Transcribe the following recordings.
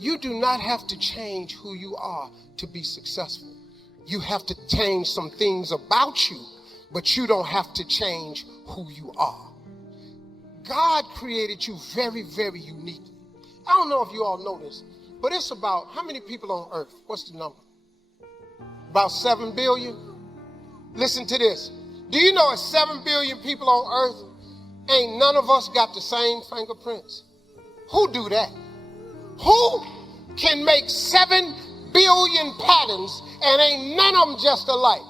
You do not have to change who you are to be successful. You have to change some things about you, but you don't have to change who you are. God created you very, very uniquely. I don't know if you all know this, but it's about how many people on earth? What's the number? About 7 billion? Listen to this. Do you know it's 7 billion people on earth? Ain't none of us got the same fingerprints. Who do that? Who can make 7 billion patterns and ain't none of them just alike?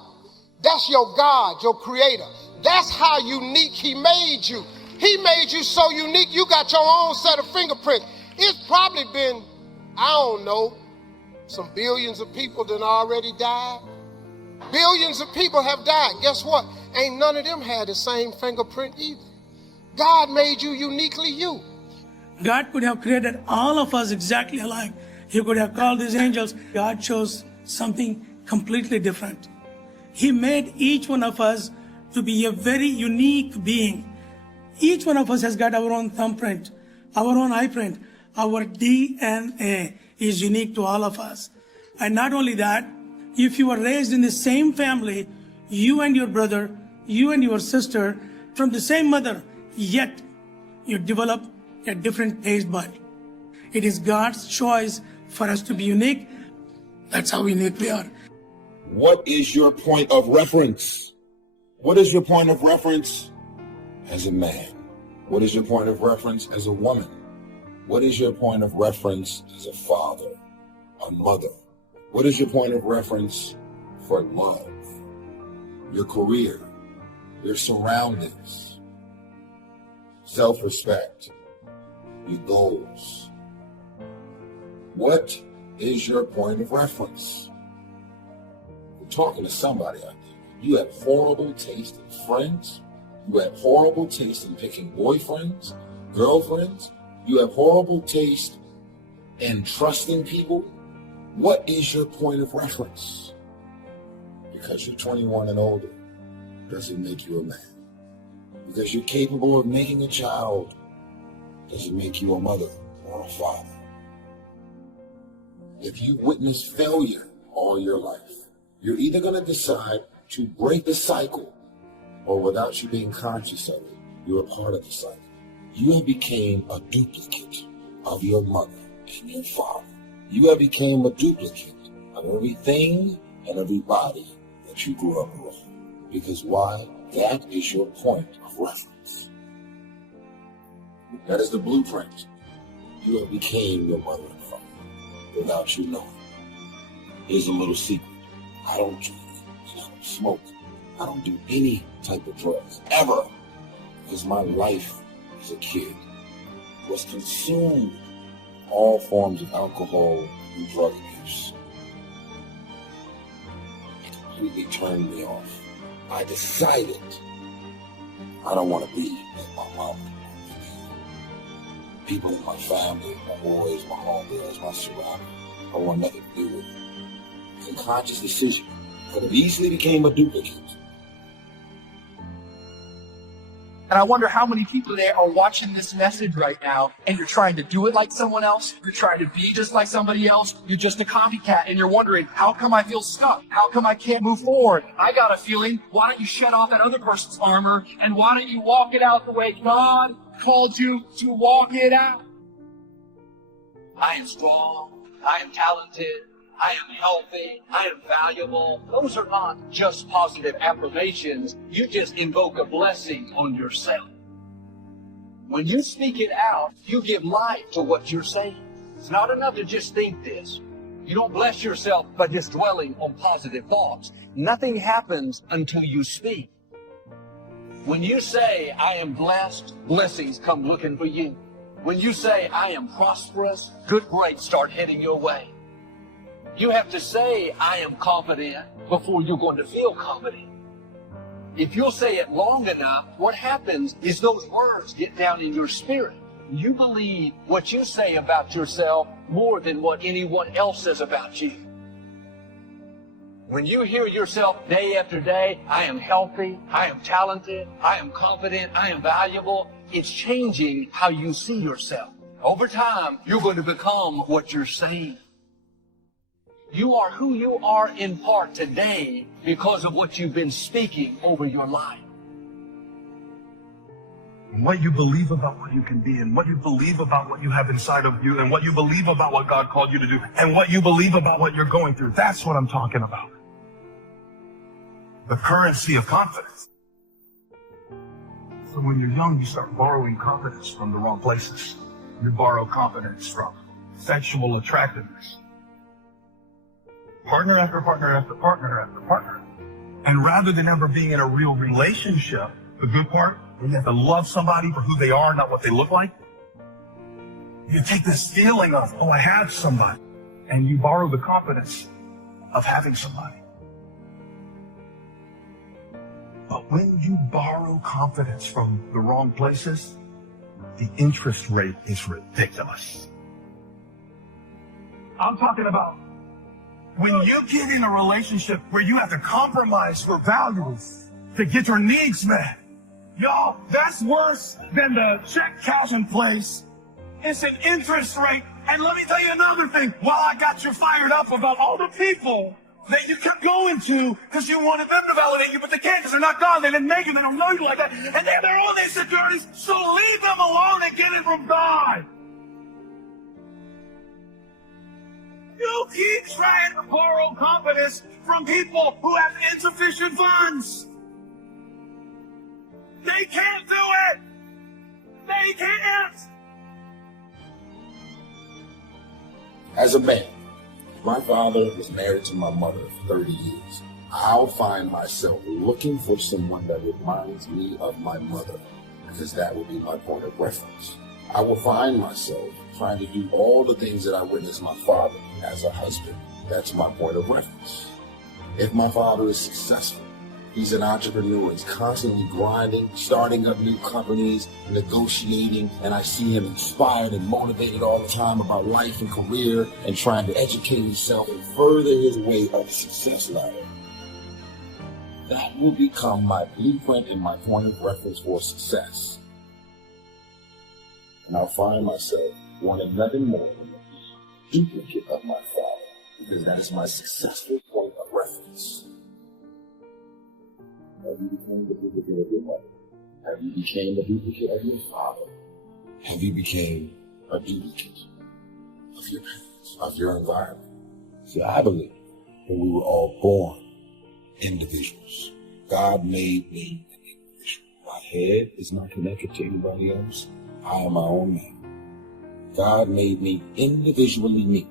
That's your God, your creator. That's how unique he made you. He made you so unique, you got your own set of fingerprints. It's probably been, I don't know, some billions of people that already died. Billions of people have died. Guess what? Ain't none of them had the same fingerprint either. God made you uniquely you. God could have created all of us exactly alike. He could have called these angels. God chose something completely different. He made each one of us to be a very unique being. Each one of us has got our own thumbprint, our own eye print. Our DNA is unique to all of us. And not only that, if you were raised in the same family, you and your brother, you and your sister, from the same mother, yet you develop a different taste bud. It is God's choice for us to be unique. That's how unique we are. What is your point of reference? What is your point of reference as a man? What is your point of reference as a woman? What is your point of reference as a father, a mother? What is your point of reference for love, your career, your surroundings, self-respect, your goals? What is your point of reference? I'm talking to somebody out there. You have horrible taste in friends. You have horrible taste in picking boyfriends, girlfriends. You have horrible taste in trusting people. What is your point of reference? Because you're 21 and older doesn't make you a man. Because you're capable of making a child doesn't make you a mother or a father. If you witness failure all your life, you're either going to decide to break the cycle, or without you being conscious of it, you're a part of the cycle. You have become a duplicate of your mother and your father. You have become a duplicate of everything and everybody that you grew up around. Because why? That is your point of reference. That is the blueprint. You have become your mother and father without you knowing. Here's a little secret. I don't drink, and I don't smoke. I don't do any type of drugs, ever. Because my life as a kid was consumed all forms of alcohol and drug abuse. It completely turned me off. I decided I don't want to be like my mom. People in my family, my boys, my homegirls, my surroundings, I want nothing to do with it. It's a conscious decision. But it easily became a duplicate. And I wonder how many people there are watching this message right now, and you're trying to do it like someone else. You're trying to be just like somebody else. You're just a copycat, and you're wondering, how come I feel stuck? How come I can't move forward? I got a feeling. Why don't you shed off that other person's armor, and why don't you walk it out the way God called you to walk it out? I am strong. I am talented. I am healthy, I am valuable. Those are not just positive affirmations. You just invoke a blessing on yourself. When you speak it out, you give life to what you're saying. It's not enough to just think this. You don't bless yourself by just dwelling on positive thoughts. Nothing happens until you speak. When you say, I am blessed, blessings come looking for you. When you say, I am prosperous, good breaks start heading your way. You have to say, I am confident, before you're going to feel confident. If you'll say it long enough, what happens is those words get down in your spirit. You believe what you say about yourself more than what anyone else says about you. When you hear yourself day after day, I am healthy, I am talented, I am confident, I am valuable, it's changing how you see yourself. Over time, you're going to become what you're saying. You are who you are in part today because of what you've been speaking over your life. And what you believe about what you can be, and what you believe about what you have inside of you, and what you believe about what God called you to do, and what you believe about what you're going through. That's what I'm talking about. The currency of confidence. So when you're young, you start borrowing confidence from the wrong places. You borrow confidence from sexual attractiveness. Partner after partner after partner after partner. And rather than ever being in a real relationship, the good part, you have to love somebody for who they are, not what they look like. You take this feeling of, oh, I have somebody, and you borrow the confidence of having somebody. But when you borrow confidence from the wrong places, the interest rate is ridiculous. I'm talking about when you get in a relationship where you have to compromise for values to get your needs met. Y'all, that's worse than the check cash in place. It's an interest rate. And let me tell you another thing. While I got you fired up about all the people that you kept going to because you wanted them to validate you, but they can't because they're not God. They didn't make it. They don't know you like that. And they have their own insecurities. So leave them alone and get it from God. You keep trying to borrow confidence from people who have insufficient funds. They can't do it. They can't. As a man, my father was married to my mother for 30 years. I'll find myself looking for someone that reminds me of my mother, because that will be my point of reference. I will find myself trying to do all the things that I witnessed my father as a husband. That's my point of reference. If my father is successful, he's an entrepreneur, he's constantly grinding, starting up new companies, negotiating, and I see him inspired and motivated all the time about life and career and trying to educate himself and further his way up the success ladder. That will become my blueprint and my point of reference for success. And I'll find myself wanting nothing more than a duplicate of my father, because that is my successful point of reference. Have you become the duplicate of your mother? Have you become a duplicate of your father? Have you become a duplicate of your parents, of your environment? See, I believe that we were all born individuals. God made me an individual. My head is not connected to anybody else. I am my own man. God made me individually me,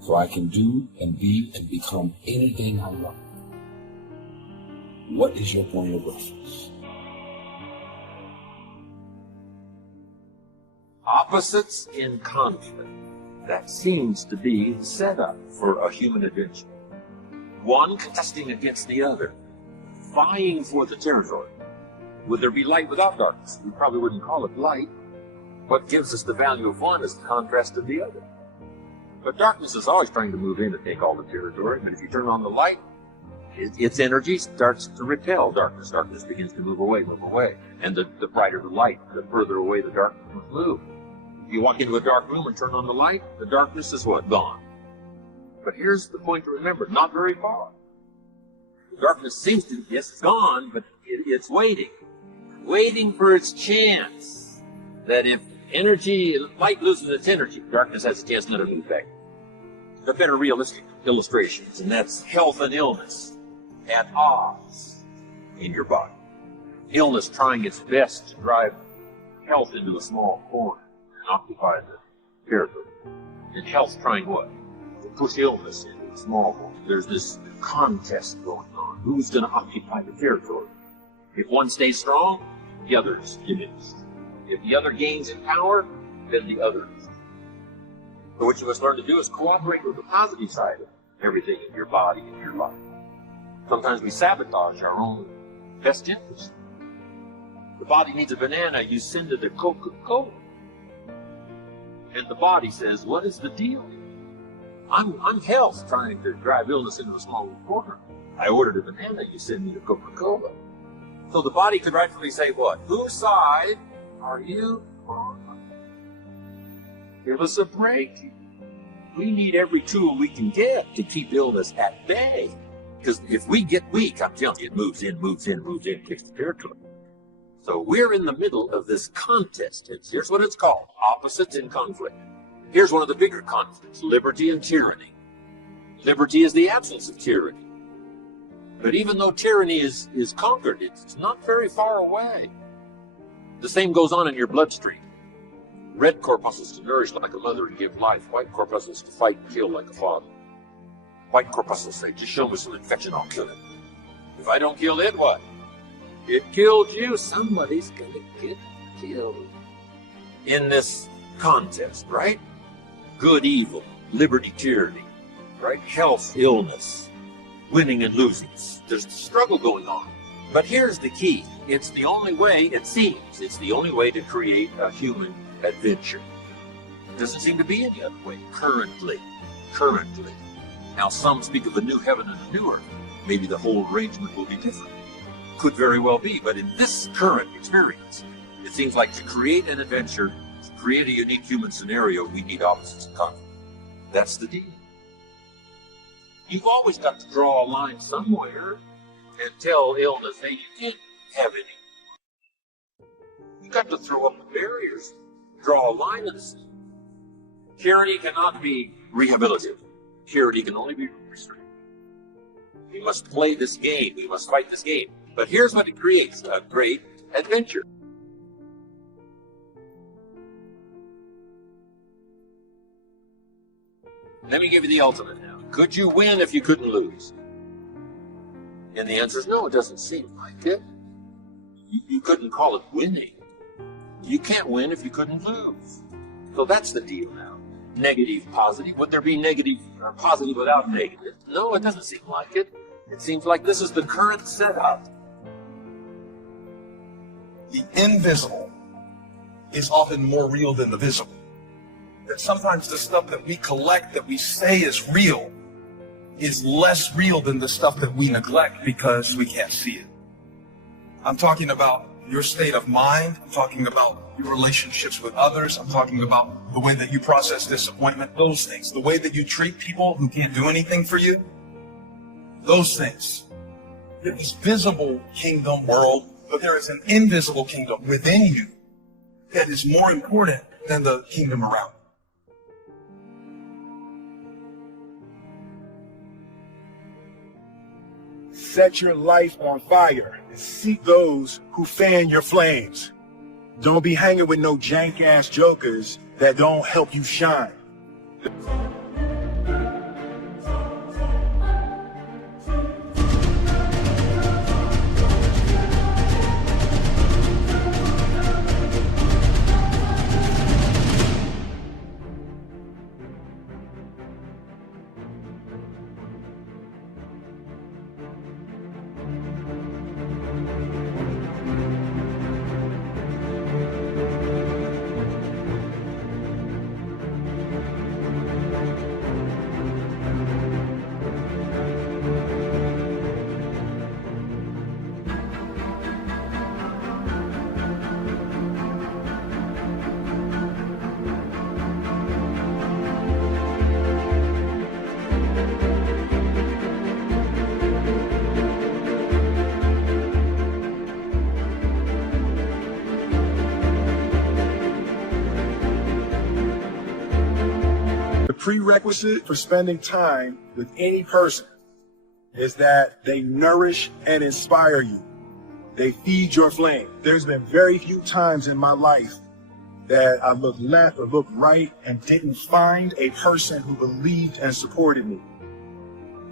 so I can do and be and become anything I want. What is your point of reference? Opposites in conflict. That seems to be the setup for a human adventure. One contesting against the other, vying for the territory. Would there be light without darkness? We probably wouldn't call it light. What gives us the value of one is the contrast of the other. But darkness is always trying to move in and take all the territory. But if you turn on the light, its energy starts to repel darkness. Darkness begins to move away. And the brighter the light, the further away the darkness must move. If you walk into a dark room and turn on the light, the darkness is what? Gone. But here's the point to remember, not very far. The darkness seems to, yes, it's gone, but it's waiting for its chance. That if light loses its energy, darkness has a chance not to move back. There have been realistic illustrations, and that's health and illness at odds in your body. Illness trying its best to drive health into a small corner and occupy the territory. And health trying what? To push illness into a small corner. There's this contest going on. Who's going to occupy the territory? If one stays strong, the other is diminished. If the other gains in power, then the other is. So what you must learn to do is cooperate with the positive side of everything in your body and your life. Sometimes we sabotage our own best interest. The body needs a banana, you send it a Coca-Cola. And the body says, what is the deal? I'm health trying to drive illness into a small corner. I ordered a banana, you send me the Coca-Cola. So the body could rightfully say what? Whose side are you on? Give us a break. We need every tool we can get to keep illness at bay. Because if we get weak, I'm telling you, it moves in, takes the territory. So we're in the middle of this contest. Here's what it's called, opposites in conflict. Here's one of the bigger conflicts, liberty and tyranny. Liberty is the absence of tyranny. But even though tyranny is conquered, it's not very far away. The same goes on in your bloodstream. Red corpuscles to nourish like a mother and give life. White corpuscles to fight and kill like a father. White corpuscles say, just show me some infection, I'll kill it. If I don't kill it, what? It killed you. Somebody's going to get killed. In this contest, right? Good, evil, liberty, tyranny, right? Health, illness, winning and losing. There's a struggle going on. But here's the key. It's the only way, it seems, it's the only way to create a human adventure. It doesn't seem to be any other way, currently. Now, some speak of a new heaven and a new earth. Maybe the whole arrangement will be different. Could very well be, but in this current experience, it seems like to create an adventure, to create a unique human scenario, we need opposites in conflict. That's the deal. You've always got to draw a line somewhere and tell illness, hey, you can't have any. You've got to throw up the barriers, draw a line in the sand. Tyranny cannot be rehabilitative. Tyranny can only be restrained. We must play this game. We must fight this game. But here's what it creates, a great adventure. Let me give you the ultimate now. Could you win if you couldn't lose? And the answer is no, it doesn't seem like it. You couldn't call it winning. You can't win if you couldn't lose. So that's the deal now. Negative, positive. Would there be negative or positive without negative? No, it doesn't seem like it. It seems like this is the current setup. The invisible is often more real than the visible. That sometimes the stuff that we collect, that we say is real, is less real than the stuff that we neglect because we can't see it. I'm talking about your state of mind. I'm talking about your relationships with others. I'm talking about the way that you process disappointment, those things. The way that you treat people who can't do anything for you, those things. There is visible kingdom world, but there is an invisible kingdom within you that is more important than the kingdom around. Set your life on fire and seek those who fan your flames. Don't be hanging with no jank-ass jokers that don't help you shine. Prerequisite for spending time with any person is that they nourish and inspire you. They feed your flame. There's been very few times in my life that I looked left or looked right and didn't find a person who believed and supported me.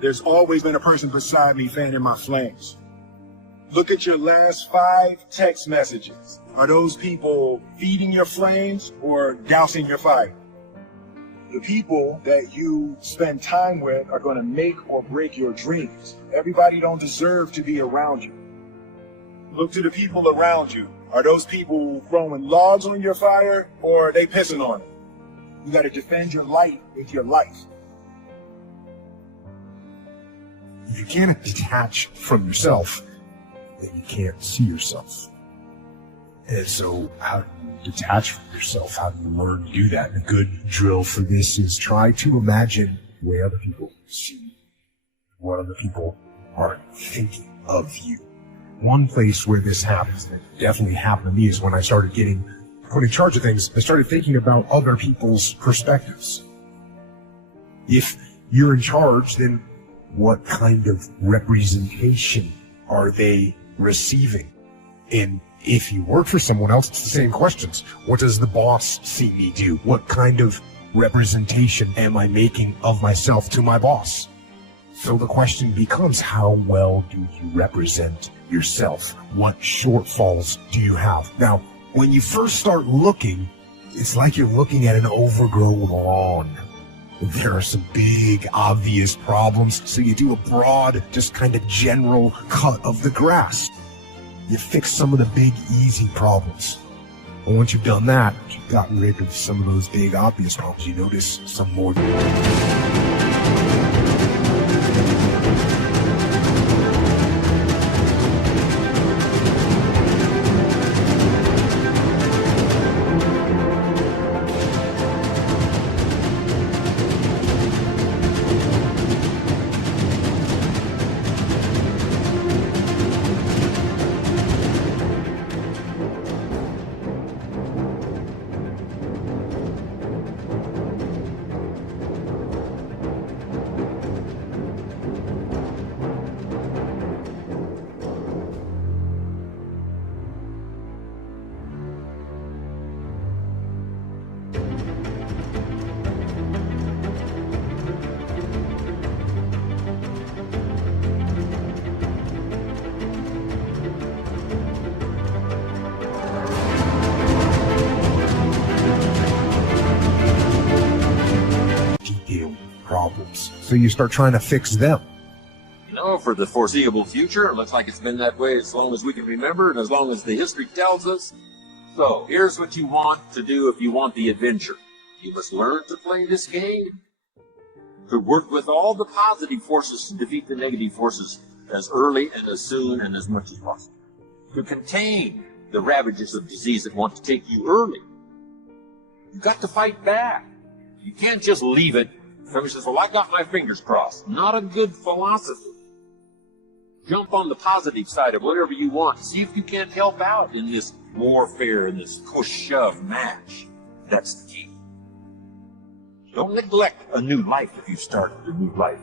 There's always been a person beside me fanning my flames. Look at your last 5 text messages. Are those people feeding your flames or dousing your fire? The people that you spend time with are going to make or break your dreams. Everybody don't deserve to be around you. Look to the people around you. Are those people throwing logs on your fire or are they pissing on it? You got to defend your light with your life. If you can't detach from yourself, then you can't see yourself. And so how do you detach from yourself? How do you learn to do that? And a good drill for this is try to imagine the way other people see you, what other people are thinking of you. One place where this happens, and it definitely happened to me, is when I started getting put in charge of things. I started thinking about other people's perspectives. If you're in charge, then what kind of representation are they receiving? And if you work for someone else, it's the same questions. What does the boss see me do? What kind of representation am I making of myself to my boss? So the question becomes, how well do you represent yourself? What shortfalls do you have? Now, when you first start looking, it's like you're looking at an overgrown lawn. There are some big, obvious problems, so you do a broad, just kind of general cut of the grass. You fix some of the big, easy problems. And once you've done that, you've gotten rid of some of those big, obvious problems, you notice some more. Problems. So you start trying to fix them. You know, for the foreseeable future, it looks like it's been that way as long as we can remember and as long as the history tells us. So here's what you want to do if you want the adventure. You must learn to play this game, to work with all the positive forces to defeat the negative forces as early and as soon and as much as possible, to contain the ravages of disease that want to take you early. You've got to fight back. You can't just leave it. Somebody says, well, I got my fingers crossed. Not a good philosophy. Jump on the positive side of whatever you want. See if you can't help out in this warfare, in this push-shove match. That's the key. Don't neglect a new life if you started a new life.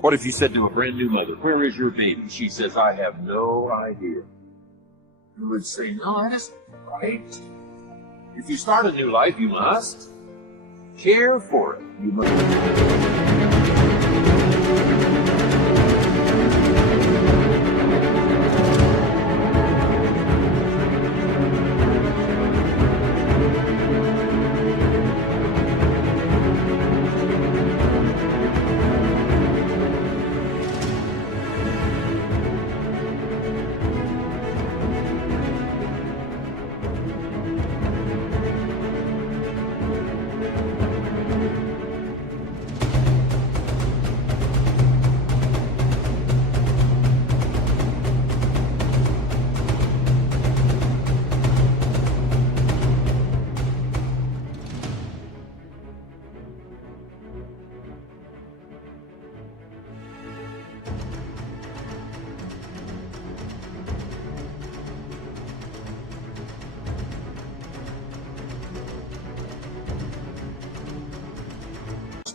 What if you said to a brand new mother, where is your baby? She says, I have no idea. You would say, no, that isn't right. If you start a new life, you must care for it. You must.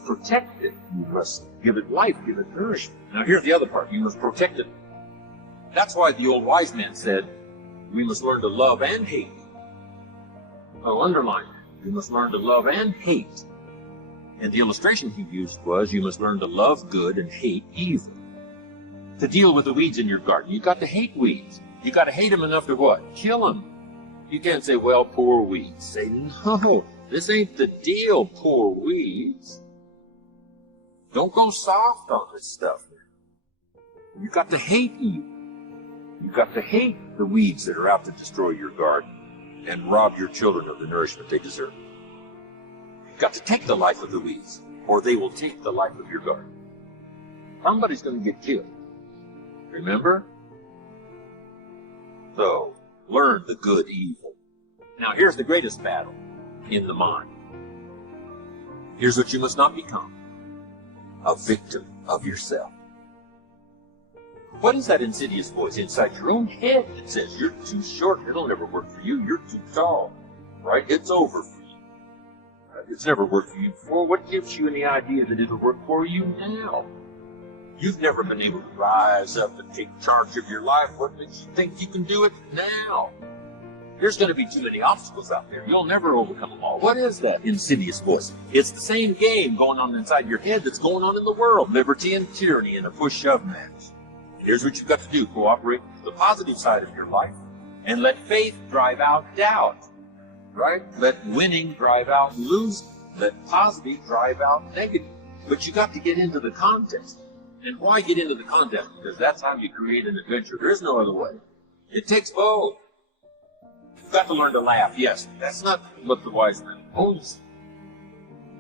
Protect it. You must give it life, give it nourishment. Now here's the other part. You must protect it. That's why the old wise man said, we must learn to love and hate. I'll underline that. You must learn to love and hate. And the illustration he used was, you must learn to love good and hate evil. To deal with the weeds in your garden, you got to hate weeds. You got to hate them enough to what? Kill them. You can't say, well, poor weeds. Say, no, this ain't the deal, poor weeds. Don't go soft on this stuff. You got to hate evil. You got to hate the weeds that are out to destroy your garden and rob your children of the nourishment they deserve. You've got to take the life of the weeds, or they will take the life of your garden. Somebody's going to get killed. Remember? So, Learn the good evil. Now here's the greatest battle in the mind. Here's what you must not become. A victim of yourself. What is that insidious voice inside your own head that says, you're too short, it'll never work for you, you're too tall, right? It's over for you. It's never worked for you before. What gives you any idea that it'll work for you now? You've never been able to rise up and take charge of your life. What makes you think you can do it now? There's going to be too many obstacles out there. You'll never overcome them all. What is that insidious voice? It's the same game going on inside your head that's going on in the world. Liberty and tyranny in a push-shove match. Here's what you've got to do. Cooperate with the positive side of your life and let faith drive out doubt. Right? Let winning drive out losing. Let positive drive out negative. But you got to get into the contest. And why get into the contest? Because that's how you create an adventure. There is no other way. It takes both. You've got to learn to laugh. Yes, that's not what the wise man owns.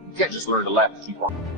You can't just learn to laugh and keep on.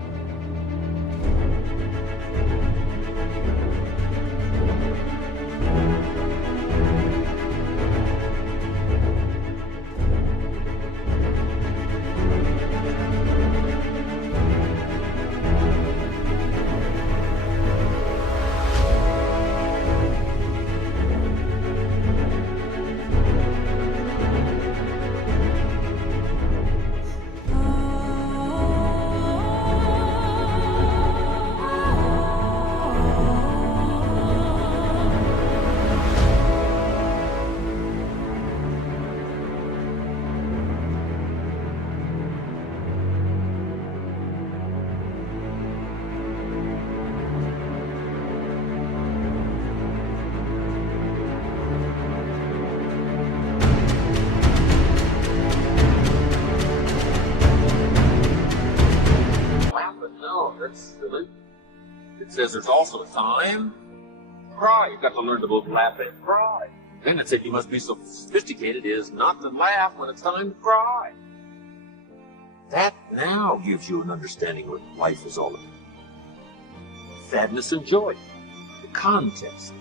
It says there's also a time to cry. You've got to learn to both laugh and cry. Then it said you must be so sophisticated as not to laugh when it's time to cry. That now gives you an understanding of what life is all about. Sadness and joy, the contest,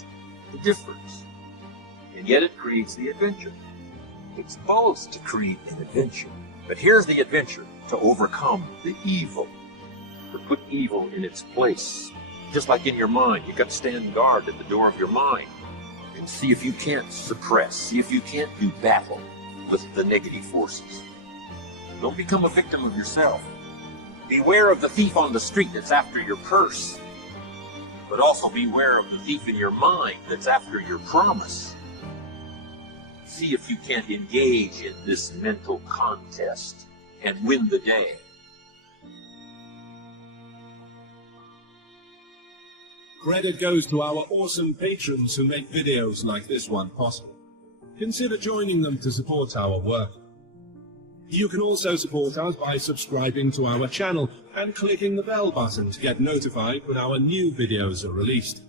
the difference. And yet it creates the adventure. It's supposed to create an adventure. But here's the adventure: to overcome the evil. To put evil in its place. Just like in your mind, you've got to stand guard at the door of your mind and see if you can't suppress, see if you can't do battle with the negative forces. Don't become a victim of yourself. Beware of the thief on the street that's after your purse, but also beware of the thief in your mind that's after your promise. See if you can't engage in this mental contest and win the day. Credit goes to our awesome patrons who make videos like this one possible. Consider joining them to support our work. You can also support us by subscribing to our channel and clicking the bell button to get notified when our new videos are released.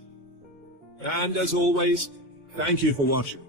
And as always, thank you for watching.